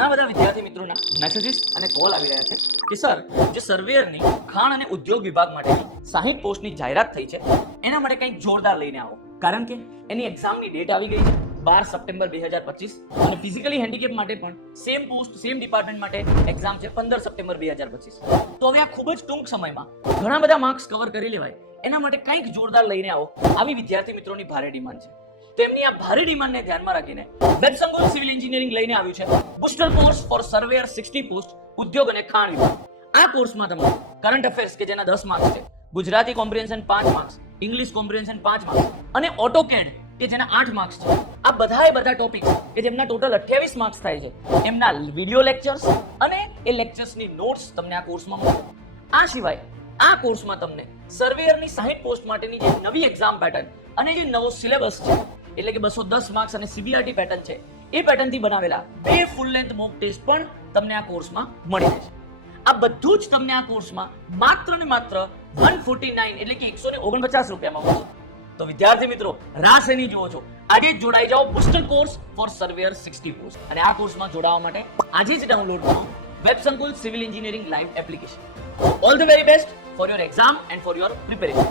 ઘણા બધા વિદ્યાર્થી મિત્રોના મેસેજીસ અને કોલ આવી રહ્યા છે કે સર, જે સર્વેયરની ખાણ અને ઉદ્યોગ વિભાગ માટેની 60 પોસ્ટની જાહેરાત થઈ છે એના માટે કંઈક જોરદાર લઈને આવો, કારણ કે એની એક્ઝામની ડેટ આવી ગઈ છે 12 સપ્ટેમ્બર 2025 અને ફિઝિકલી હેન્ડીકેપ માટે પણ સેમ પોસ્ટ સેમ ડિપાર્ટમેન્ટ માટે એક્ઝામ છે 15 સપ્ટેમ્બર 2025. તો હવે આ ખૂબ જ ટૂંક સમયમાં ઘણા બધા માર્ક્સ કવર કરી લેવાય એના માટે કંઈક જોરદાર લઈને આવો, આવી વિદ્યાર્થી મિત્રોની ભારે ડિમાન્ડ છે. તો એમની આ ભારે ડિમાન્ડને ધ્યાનમાં રાખીને વેબસંકુલ સિવિલ એન્જિનિયરિંગ લઈને આવ્યું છે booster course for surveyor 60 post ઉદ્યોગ અને ખાણ વિભાગ. આ કોર્સમાં તમને કરંટ અફેર્સ કે જેના 10 માર્ક્સ છે, Gujarati comprehension 5 marks, English comprehension 5 marks અને ઓટોકેડ કે જેના 8 માર્ક્સ છે, આ બધા ટોપિક્સ કે જેમના ટોટલ 28 માર્ક્સ થાય છે, એમના વિડિયો લેક્ચર્સ અને એ લેક્ચર્સની નોટ્સ તમને આ કોર્સમાં મળશે. આ સિવાય આ કોર્સમાં તમને સર્વેયરની 60 પોસ્ટ માટેની જે નવી એક્ઝામ પેટર્ન અને જે નવો સિલેબસ છે, એટલે કે 210 માર્ક્સ અને સીબીઆરટી પેટર્ન છે, એ પેટર્નથી બનાવેલા 2 ફૂલ લેન્થ મોક ટેસ્ટ પણ તમને આ કોર્સમાં મળી રહેશે. આ બધું જ તમને આ કોર્સમાં માત્ર ને માત્ર 149 એટલે કે 149 રૂપિયામાં મળશે. તો વિદ્યાર્થી મિત્રો, રાહ શેની જુઓ છો? આજે જ જોડાઈ જાઓ booster course for surveyor 60 post. અને આ કોર્સમાં જોડાવા માટે આજે જ ડાઉનલોડ કરો WebSankul civil engineering live application. All the very best for your exam and for your preparation.